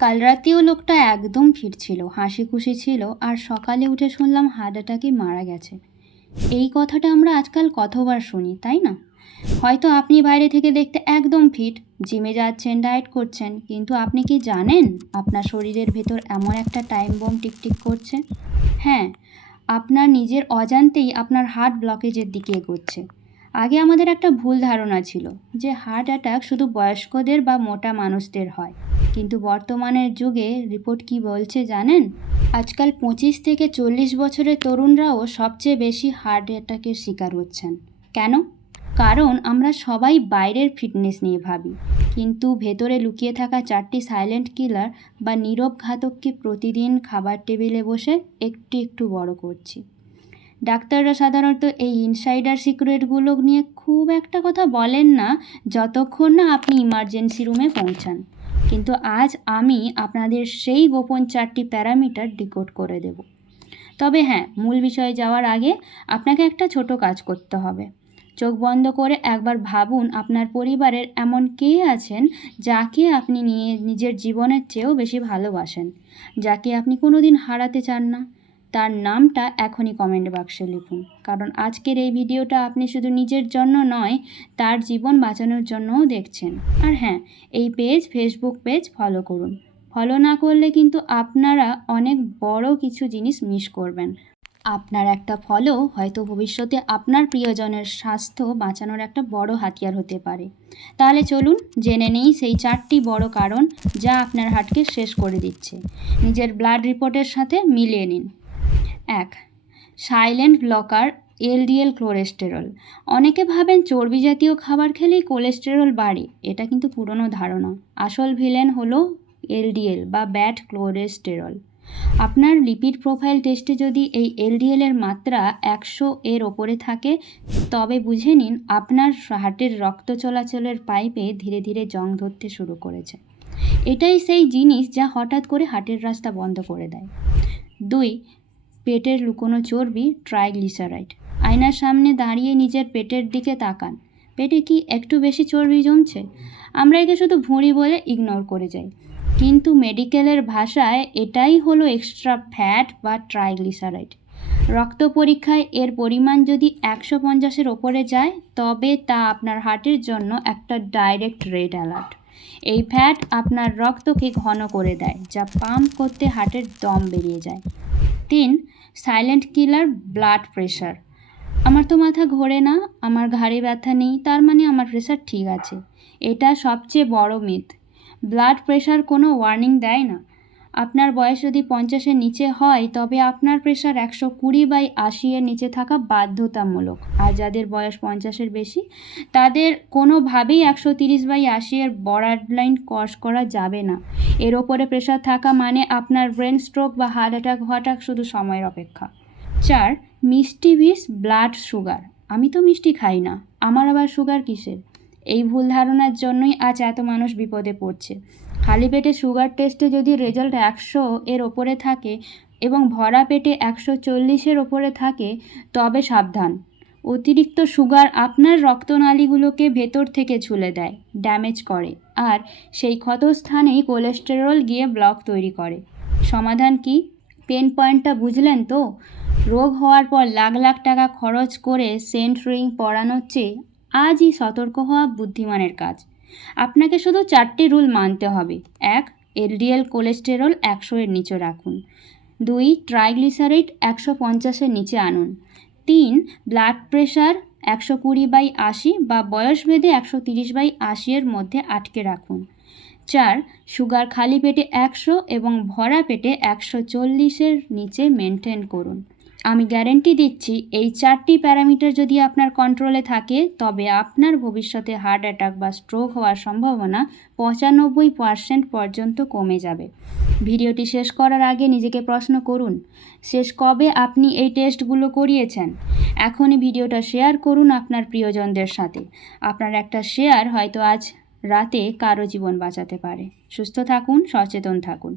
কাল রাতেও লোকটা একদম ফিট ছিল, হাসি খুশি ছিল, আর সকালে উঠে শুনলাম হার্ট অ্যাটাকে মারা গেছে। এই কথাটা আমরা আজকাল কতবার শুনি, তাই না? হয়তো আপনি বাইরে থেকে দেখতে একদম ফিট, জিমে যাচ্ছেন, ডায়েট করছেন, কিন্তু আপনি কি জানেন আপনার শরীরের ভেতর এমন একটা টাইম বোম টিকটিক করছে? হ্যাঁ, আপনার নিজের অজান্তেই আপনার হার্ট ব্লকেজের দিকে এগোচ্ছে। আগে আমাদের একটা ভুল ধারণা ছিল যে হার্ট অ্যাটাক শুধু বয়স্কদের বা মোটা মানুষদের হয়, কিন্তু বর্তমানের যুগে রিপোর্ট কি বলছে জানেন? আজকাল 25 থেকে 40 বছরের তরুণরাও সবচেয়ে বেশি হার্ট অ্যাটাকের শিকার হচ্ছেন। কেন? কারণ আমরা সবাই বাইরের ফিটনেস নিয়ে ভাবি, কিন্তু ভেতরে লুকিয়ে থাকা 4টি সাইলেন্ট কিলার বা নীরব ঘাতককে প্রতিদিন খাবার টেবিলে বসে একটু একটু বড় করছি। ডাক্তাররা সাধারণত এই ইনসাইডার সিক্রেটগুলো নিয়ে খুব একটা কথা বলেন না, যতক্ষণ না আপনি ইমার্জেন্সি রুমে পৌঁছান। কিন্তু আজ আমি আপনাদের সেই গোপন 4টি প্যারামিটার ডিকোড করে দেব। তবে হ্যাঁ, মূল বিষয়ে যাওয়ার আগে আপনাকে একটা ছোট কাজ করতে হবে। চোখ বন্ধ করে একবার ভাবুন আপনার পরিবারের এমন কে আছেন যাকে আপনি নিজের জীবনের চেয়েও বেশি ভালোবাসেন, যাকে আপনি কোনোদিন হারাতে চান না। তার নামটা এখনই কমেন্ট বাক্সে লিখুন, কারণ আজকের এই ভিডিওটা আপনি শুধু নিজের জন্য নয়, তার জীবন বাঁচানোর জন্যও দেখছেন। আর হ্যাঁ, এই ফেসবুক পেজ ফলো করুন। ফলো না করলে কিন্তু আপনারা অনেক বড় কিছু জিনিস মিস করবেন। আপনার একটা ফলো হয়তো ভবিষ্যতে আপনার প্রিয়জনের স্বাস্থ্য বাঁচানোর একটা বড় হাতিয়ার হতে পারে। তাহলে চলুন জেনে নেই সেই 4টি বড় কারণ যা আপনার হার্টকে শেষ করে দিচ্ছে। নিজের ব্লাড রিপোর্টের সাথে মিলিয়ে নিন। 1. Silent blocker LDL cholesterol. অনেকে ভাবেন চর্বি জাতীয় খাবার খেলেই কোলেস্টেরল বাড়ে। এটা কিন্তু পুরনো ধারণা। আসল ভিলেন হলো এলডিএল বা ব্যাড কোলেস্টেরল। আপনার লিপিড প্রোফাইল টেস্টে যদি এই এলডিএলের মাত্রা 100 এর ওপরে থাকে, তবে বুঝে নিন আপনার হার্টের রক্ত চলাচলের পাইপে ধীরে ধীরে জং ধরতে শুরু করেছে। এটাই সেই জিনিস যা হঠাৎ করে হার্টের রাস্তা বন্ধ করে দেয়। 2. পেটের লুকোনো চর্বি ট্রাইগ্লিসারাইড। আয়নার সামনে দাঁড়িয়ে নিজের পেটের দিকে তাকান। পেটে কি একটু বেশি চর্বি জমছে? আমরা একে শুধু ভুঁড়ি বলে ইগনোর করে যাই, কিন্তু মেডিকেলের ভাষায় এটাই হলো এক্সট্রা ফ্যাট বা ট্রাইগ্লিসারাইড। রক্ত পরীক্ষায় এর পরিমাণ যদি 150-এর ওপরে যায়, তবে তা আপনার হার্টের জন্য একটা ডাইরেক্ট রেড অ্যালার্ট। এই ফ্যাট আপনার রক্তকে ঘন করে দেয়, যা পাম্প করতে হার্টের দম বেরিয়ে যায়। 3. Silent killer blood pressure. আমার তো মাথা ঘোরে না, আমার ঘাড়ে ব্যথা নেই, তার মানে আমার প্রেশার ঠিক আছে। এটা সবচেয়ে বড় মিথ। ব্লাড প্রেশার কোনো ওয়ার্নিং দেয় না। আপনার বয়স যদি 50-এর নিচে হয়, তবে আপনার প্রেশার 120/80 এর নিচে থাকা বাধ্যতামূলক। আর যাদের বয়স 50-এর বেশি, তাদের কোনোভাবেই 130/80 এর বর্ডার লাইন ক্রস করা যাবে না। এর ওপরে প্রেশার থাকা মানে আপনার ব্রেন স্ট্রোক বা হার্ট অ্যাটাক হওয়াটা শুধু সময়ের অপেক্ষা। 4. মিষ্টি বিষ ব্লাড সুগার। আমি তো মিষ্টি খাই না, আমার আবার সুগার কিসের? এই ভুল ধারণার জন্যই আজ এত মানুষ বিপদে পড়ছে। খালি পেটে সুগার টেস্টে যদি রেজাল্ট 100 এর ওপরে থাকে এবং ভরা পেটে 140-এর ওপরে থাকে, তবে সাবধান। অতিরিক্ত সুগার আপনার রক্তনালীগুলোকে ভেতর থেকে ছুলে দেয়, ড্যামেজ করে, আর সেই ক্ষতস্থানেই কোলেস্টেরল গিয়ে ব্লক তৈরি করে। সমাধান কি? পেন পয়েন্টটা বুঝলেন তো? রোগ হওয়ার পর লাখ লাখ টাকা খরচ করে সেন্ট রিং পরানোর চেয়ে আজই সতর্ক হওয়া বুদ্ধিমানের কাজ। আপনাকে শুধু 4টি রুল মানতে হবে। 1. এলডিএল কোলেস্টেরল 100 এর নিচে রাখুন। 2. ট্রাইগ্লিসারাইড 150-এর নিচে আনুন। 3. ব্লাড প্রেশার 120/80 বা বয়সভেদে 130/80 এর মধ্যে আটকে রাখুন। 4. সুগার খালি পেটে 100 এবং ভরা পেটে 140-এর নিচে মেনটেন করুন। আমি গ্যারেন্টি দিচ্ছি, এই 4টি প্যারামিটার যদি আপনার কন্ট্রোলে থাকে, তবে আপনার ভবিষ্যতে হার্ট অ্যাটাক বা স্ট্রোক হওয়ার সম্ভাবনা 95% পর্যন্ত কমে যাবে। ভিডিওটি শেষ করার আগে নিজেকে প্রশ্ন করুন, শেষ কবে আপনি এই টেস্টগুলো করিয়েছেন? এখনই ভিডিওটা শেয়ার করুন আপনার প্রিয়জনদের সাথে। আপনার একটা শেয়ার হয়তো আজ রাতে কারো জীবন বাঁচাতে পারে। সুস্থ থাকুন, সচেতন থাকুন।